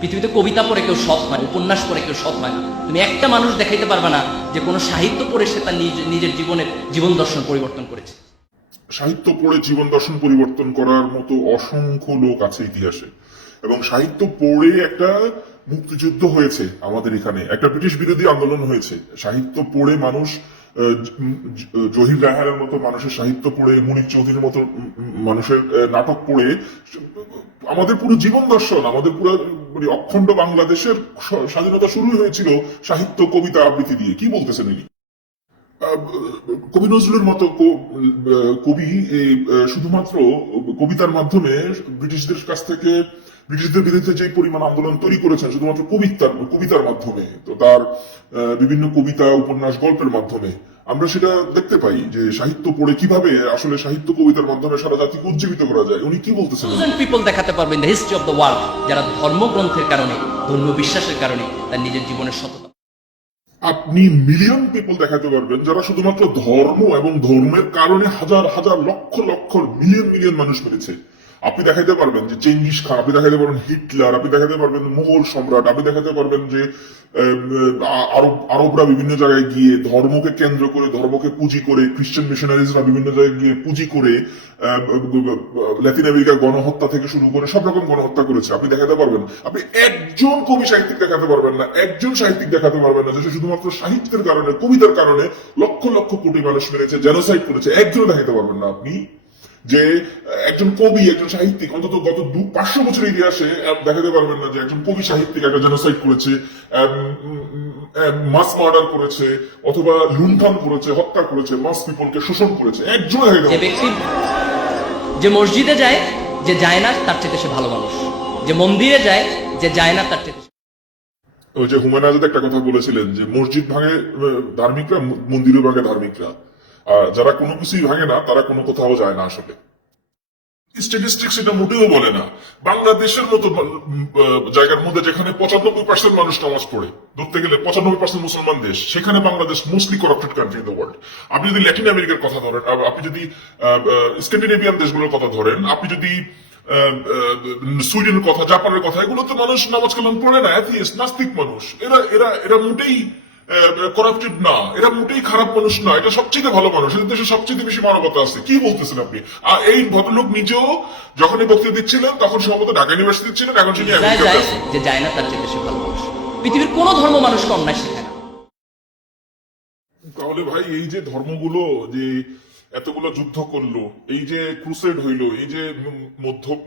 পৃথিবীতে কবিতা পড়ে কেউ সৎ হয়, উপন্যাস পড়ে কেউ সৎ হয় না। তুমি একটা মানুষ দেখাইতে পারবে না যে কোনো সাহিত্য পড়ে সে তার নিজের জীবন দর্শন পরিবর্তন করেছে। সাহিত্য পড়ে জীবন দর্শন পরিবর্তন করার মতো অসংখ্য লোক আছে ইতিহাসে, এবং সাহিত্য পড়ে একটা মুক্তিযুদ্ধ হয়েছে আমাদের এখানে, একটা ব্রিটিশ বিরোধী আন্দোলন হয়েছে। সাহিত্য পড়ে মানুষ, জহির রায়হানের মতো মানুষের সাহিত্য পড়ে, মুনির চৌধুরীর মতো মানুষের নাটক পড়ে আমাদের পুরো জীবন দর্শন, আমাদের পুরো অখণ্ড বাংলাদেশের স্বাধীনতা শুরু হয়েছিল সাহিত্য, কবিতা, আবৃত্তি দিয়ে। কি বলতেছেন ইনি? কবি নজরুলের মতো কবি শুধুমাত্র কবিতার মাধ্যমে ব্রিটিশদের কাছ থেকে, ব্রিটিশদের বিরুদ্ধে যে পরিমাণ আন্দোলন তৈরি করেছেন শুধুমাত্র কবিতার মাধ্যমে, তো তার বিভিন্ন কবিতা, উপন্যাস, গল্পের মাধ্যমে আমরা সেটা দেখতে পাই যে সাহিত্য পড়ে কিভাবে আসলে সাহিত্য, কবিতার মাধ্যমে সারা জাতিকে উজ্জীবিত করা যায়। উনি কি বলতেছেন? পিপল দেখাতে পারবেন the history of the world, যারা ধর্মগ্রন্থের কারণে, ধর্মীয় বিশ্বাসের কারণে তার নিজের জীবনের সততা। আপনি মিলিয়ন পিপল দেখাতে পারবেন যারা শুধুমাত্র ধর্ম এবং ধর্মের কারণে হাজার হাজার লক্ষ লক্ষ মিলিয়ন মানুষ মেরেছে। আপনি দেখাতে পারবেন যে চেঙ্গিস খান, আপনি দেখাতে পারবেন হিটলার, আপনি দেখাতে পারবেন মুঘল সম্রাট, আপনি দেখাতে পারবেন যে আরবরা বিভিন্ন জায়গায় গিয়ে ধর্মকে কেন্দ্র করে, ধর্মকে পুঁজি করে, খ্রিস্টান মিশনারিজরা বিভিন্ন জায়গায় গিয়ে পুঁজি করে ল্যাটিন আমেরিকার গণহত্যা থেকে শুরু করে সব রকম গণহত্যা করেছে। আপনি দেখাতে পারবেন, আপনি একজন কবি সাহিত্যিক দেখাতে পারবেন না, একজন সাহিত্যিক দেখাতে পারবেন না যে শুধুমাত্র সাহিত্যের কারণে, কবিতার কারণে লক্ষ লক্ষ কোটি মানুষ মেরেছে, জেনোসাইড করেছে। একজনও দেখাতে পারবেন না আপনি যে একজন কবি, একজন সাহিত্যিক অন্তত গত 500 বছরের ইতিহাসে দেখাতে পারবেন না যে একজন কবি সাহিত্যিক একটা জেনোসাইড করেছে, মাস মার্ডার করেছে, অথবা লুণ্ঠন করেছে, হত্যা করেছে, মাস পিপলকে শোষণ করেছে। একজন যে ব্যক্তি যে মসজিদে যায়, যে যায় না তার চেয়ে সে ভালো মানুষ, যে মন্দিরে যায়, যে যায় না তার চেয়ে। ওই যে হুমায়ুন আজাদ একটা কথা বলেছিলেন যে মসজিদ ভাঙে ধার্মিকরা, মন্দিরও ভাঙে ধার্মিকরা, যারা কোনো কিছুই ভাঙে না তারা কোনো কোথাও যায় না। আসলে স্ট্যাটিস্টিক্স এটা মোটেও বলে না। বাংলাদেশের মতো জায়গার মধ্যে যেখানে 95% মানুষ নামাজ পড়ে, ধরতে গেলে 95% মুসলমান দেশ, সেখানে Bangladesh mostly corrupted country in the world. আপনি যদি ল্যাটিন আমেরিকার কথা ধরেন, আপনি যদি স্ক্যান্ডিনেভিয়ান দেশগুলোর কথা ধরেন, আপনি যদি সুইডেনের কথা, জাপানের কথা, এগুলোতে মানুষ নামাজ কালাম পড়ে না, অ্যাথিস্ট, নাস্তিক মানুষ। এরা মোটেই করাপ্টেড না, এরা মোটেই খারাপ মানুষ না, এটা সবচেয়ে ভালো মানুষ, এদের দেশে সবচেয়ে বেশি মানবতা আছে। কি বলতেছেন আপনি? আর এই ভদ্রলোক নিজেও যখন এই বক্তৃতা দিচ্ছিলেন তখন সম্ভবত ঢাকা ইউনিভার্সিটি ছিলেন, এখন তিনি যে যায় না তার চেয়ে বেশি ভালো মানুষ। পৃথিবীর কোন ধর্ম মানুষকে অন্যায় শেখায় না। তাহলে ভাই এই যে ধর্মগুলো যে এতগুলো যুদ্ধ করলো, এই যে ক্রুসেড হইলো, এই যে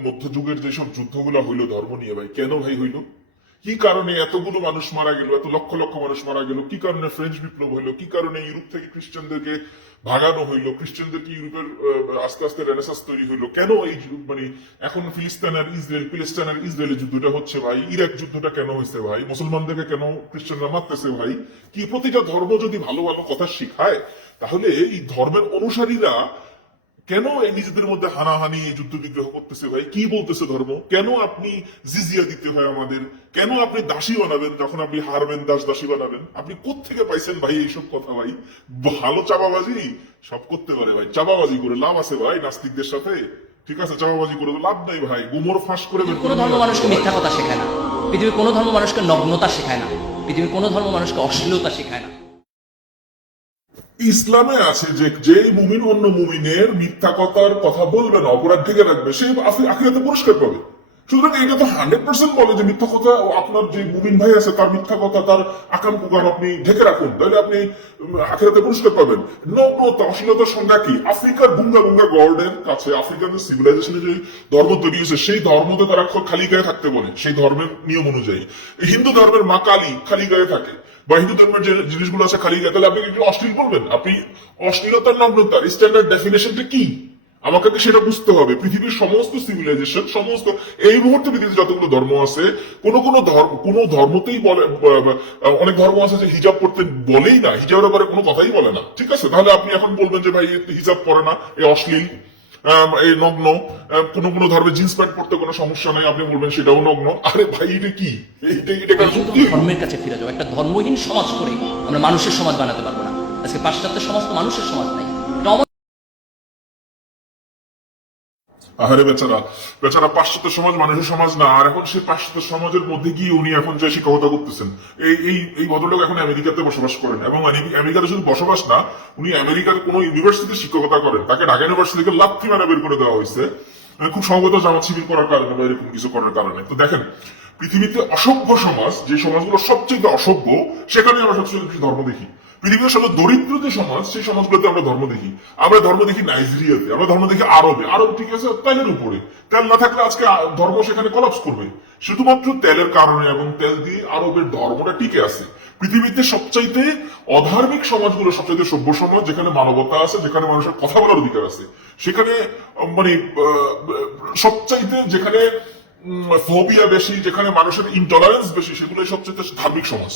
মধ্যযুগের যেসব যুদ্ধগুলো হইলো ধর্ম নিয়ে, ভাই কেন ভাই হইলো? কি কারণে এতগুলো মানুষ মারা গেল, এত লক্ষ লক্ষ মানুষ মারা গেল? কি কারণে ফ্রেঞ্চ বিপ্লব হইলো? কি কারণে ইউরোপ থেকে খ্রিস্টানদেরকে ভাগানো হইলো, খ্রিস্টানদেরকে ইউরোপের আস্তে আস্তে রেনেসাস তৈরি হইলো? কেন এই এখন ফিলিস্তিন আর ইসরায়েলের যুদ্ধটা হচ্ছে ভাই? ইরাক যুদ্ধটা কেন হয়েছে ভাই? মুসলমানদেরকে কেন খ্রিস্টানরা মারতেছে ভাই? কি প্রতিটা ধর্ম যদি ভালো ভালো কথা শিখায়, তাহলে এই ধর্মের অনুসারীরা কেন এই নিজেদের মধ্যে হানাহানি, যুদ্ধ বিগ্রহ করতেছে ভাই? কি বলতেছে ধর্ম? কেন আপনি জিজিয়া দিতে হয় আমাদের? কেন আপনি দাসী বানাবেন? যখন আপনি হারবেন দাসী বানাবেন? আপনি কোত্থেকে পাইছেন ভাই এইসব কথা ভাই? ভালো চাপাবাজি সব করতে পারে ভাই, চাপাবাজি করে লাভ আছে ভাই নাস্তিকদের সাথে? ঠিক আছে, চাপাবাজি করে লাভ নাই ভাই, গুমর ফাঁস করে বের করে। কোনো ধর্ম মানুষকে মিথ্যা কথা শেখায় না, পৃথিবীর কোনো ধর্ম মানুষকে নগ্নতা শেখায় না, পৃথিবীর কোনো ধর্ম মানুষকে অশ্লীলতা শেখায় না। ইসলামে আছে যে যে মুমিন অন্য মুমিনের মিথ্যা কথার কথা বলবে না, অপরাধ ঢেকে রাখবে, সে আখিরাতে পুরস্কার পাবে। সুতরাং এটা তো 100% বলে যে মিথ্যা কথা, আপনার যে মুমিন ভাই আছে তার মিথ্যা কথা, তার আকাম কুকাম আপনি ঢেকে রাখুন, তাহলে আপনি আখিরাতে পুরস্কার পাবেন। নগ্নতা, অশ্লীলতার সংজ্ঞা কি? আফ্রিকার বুঙ্গা গর্ডের কাছে, আফ্রিকান সিভিলাইজেশনে যে ধর্ম তৈরি হয়েছে সেই ধর্মতে তারা খালি গায়ে থাকতে বলে, সেই ধর্মের নিয়ম অনুযায়ী। হিন্দু ধর্মের মা কালী খালি গায়ে থাকে, বা হিন্দু ধর্মের যে জিনিসগুলো আছে খালি গায়ে, তাহলে আপনি কি অশ্লীল বলবেন? আপনি অশ্লীলতার, নগ্নতার স্ট্যান্ডার্ড ডেফিনেশনটা কি আমাকে সেটা বুঝতে হবে। পৃথিবীর সমস্ত সিভিলাইজেশন, সমস্ত এই মুহূর্তে পৃথিবীতে যতগুলো ধর্ম আছে, কোন ধর্মতেই বলে, অনেক ধর্ম আছে যে হিজাব পড়তে বলেই না, হিজাবের ব্যাপারে কোনো কথাই বলে না। ঠিক আছে, তাহলে আপনি এখন বলবেন যে ভাই হিজাব পরে না, এই অশ্লীল, এই নগ্ন। কোন ধর্মে জিন্স প্যান্ট পড়তে কোনো সমস্যা নাই, আপনি বলবেন সেটাও নগ্ন। আরে ভাই এটা কি? ধর্মের কাছে ফিরে যাও। একটা ধর্মহীন সমাজ করে আমরা মানুষের সমাজ বানাতে পারবো না। আজকে পাশ্চাত্য সমাজ তো মানুষের সমাজ নাই। আহারে বেচারা বেচারা পাশ্চাত্য সমাজ মানুষের সমাজ না, আর এখন সে পাশ্চাত্য সমাজের মধ্যে গিয়ে উনি এখন যে শিক্ষকতা করতেছেন। এই ভদ্রলোক এখন আমেরিকাতে বসবাস করেন, এবং আমেরিকাতে শুধু বসবাস না, উনি আমেরিকার কোন ইউনিভার্সিটিতে শিক্ষকতা করেন। তাকে ঢাকা ইউনিভার্সিটি থেকে লাথি মেরে বের করে দেওয়া হয়েছে, খুব সম্ভবত জামাত শিবির করার কারণে বা এরকম কিছু করার কারণে। তো দেখেন, পৃথিবীতে অসভ্য সমাজ, যে সমাজগুলো সবচেয়ে অসভ্য, সেখানে আমরা সবচেয়ে বেশি ধর্ম দেখি। পৃথিবীর সবচেয়ে দরিদ্র যে সমাজ, সেই সমাজগুলোতে আমরা ধর্ম দেখি। আমরা ধর্ম দেখি নাইজেরিয়াতে, আমরা ধর্ম দেখি আরবে। আরব ঠিক আছে তেলের উপরে, তেল না থাকলে আজকে ধর্ম সেখানে কলাপস করবে। শুধুমাত্র তেলের কারণে এবং তেল দিয়ে আরবের ধর্মটা টিকে আছে। পৃথিবীতে সবচাইতে অধার্মিক সমাজগুলো সবচাইতে সভ্য সমাজ, যেখানে মানবতা আছে, যেখানে মানুষের কথা বলার অধিকার আছে, সেখানে মানে সবচাইতে যেখানে ফোবিয়া বেশি, যেখানে মানুষের ইনটলারেন্স বেশি, সেগুলোই সবচেয়ে ধার্মিক সমাজ।